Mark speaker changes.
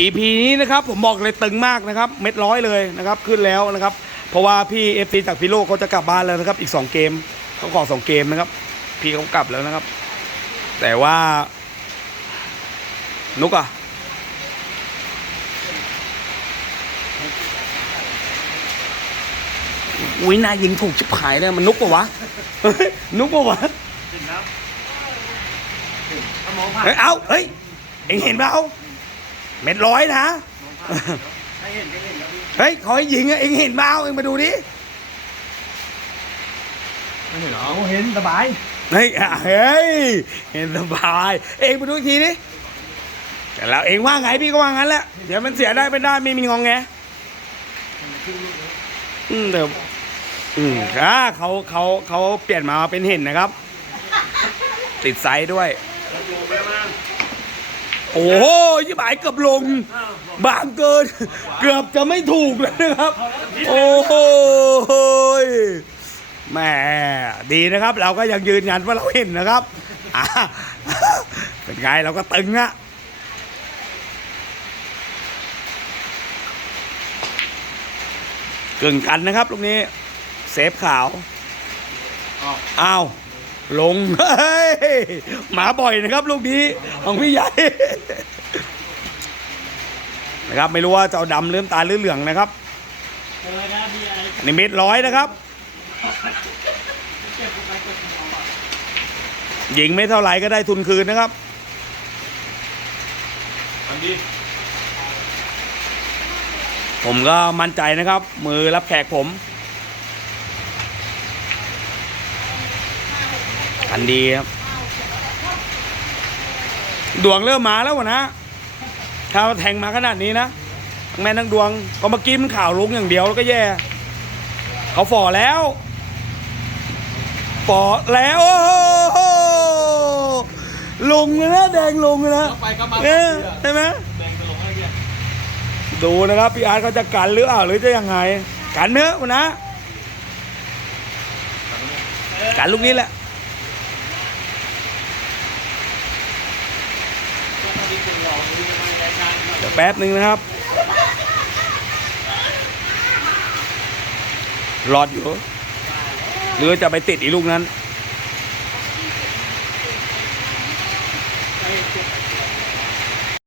Speaker 1: EP นี้นะครับผมบอกเลยตึงมากนะครับ เม็ดร้อยเลยนะครับขึ้นแล้วนะครับ เพราะว่าพี่เอฟซีจากพิโลกเขาจะกลับบ้านแล้วนะครับ อีก 2 เกมเขาขอสองเกมนะครับ พี่เขากลับแล้วนะครับ แต่ว่า นุกอะอุ้ยนายยิงถูกชิบหายเลยมันนุกปะวะ นุกปะวะ
Speaker 2: ถึงแล้วถ้ามองผ่าน
Speaker 1: เฮ้ยเอาเฮ้ยเอ็งเห็นเปล่า เม็ดร้อยนะ
Speaker 2: ให้เห็นก็เห็นแล้วพี่
Speaker 1: เฮ้ยขอให้ยิงอะเอ็งเห็นเปล่าเอ็งมาดูดิ
Speaker 2: ไม่เห็นหรอเห็นสบาย
Speaker 1: เฮ้ยอะเฮ้ยเห็นสบาย เอ็งมาดูอีกทีดิแต่แล้วเอ็งว่าไงพี่ก็ว่างั้นแหละเดี๋ยวมันเสียได้ไม่ได้ไม่มีงองแงอืมเดี๋ยวอืมอ่าเขาเขาเขาเปลี่ยนมาเป็นเห็นนะครับ ติดไซส์ด้วย
Speaker 2: แล้วโยไปมาก
Speaker 1: โอ้โหยี่หมายเกือบลง บางเกิน เกือบจะไม่ถูกเลยนะครับ โอ้โหแหม่ดีนะครับ เราก็ยังยืนยันว่าเราเห็นนะครับเป็นไงเราก็ตึงอะกึ่งกันนะครับลูกนี้เซฟขาว
Speaker 2: อ๋อ
Speaker 1: อ้าว ลงเฮ้ยหมาบ่อยนะครับ ลูกนี้ของพี่ใหญ่นะครับไม่รู้ว่าจะเอาดำเลื่อมตาหรือเหลืองนะครับ
Speaker 2: เจอนะพี่ไอ้
Speaker 1: อันนี้เม็ดร้อยนะครับ
Speaker 2: เก็บไปกดของอะ
Speaker 1: ยิงไม่เท่าไหร่ก็ได้ทุนคืนนะครับผมก็มั่นใจนะครับ มือรับแขกผม อันดีครับ ดวงเริ่มมาแล้ววะนะ ถ้าแทงมาขนาดนี้นะทั้งแม่ทั้งดวงก็เมื่อกี้มันข่าวลุงอย่างเดียวแล้วก็แย่ เขาฝ่อแล้วฝ่อแล้วโอ้โหลงเลยนะแดงลงเลยนะ
Speaker 2: ไปก็มา
Speaker 1: เออใช่ไหม
Speaker 2: แดงจะลงอะไรเงี้ย
Speaker 1: ดูนะครับพี่อาร์ตเขาจะกันหรือเปล่าหรือจะยังไง กันเนื้อะนะกันลูกนี้แหละ เดี๋ยวแป๊บหนึ่งนะครับหลอดอยู่ หรือจะไปติดอีลูกนั้น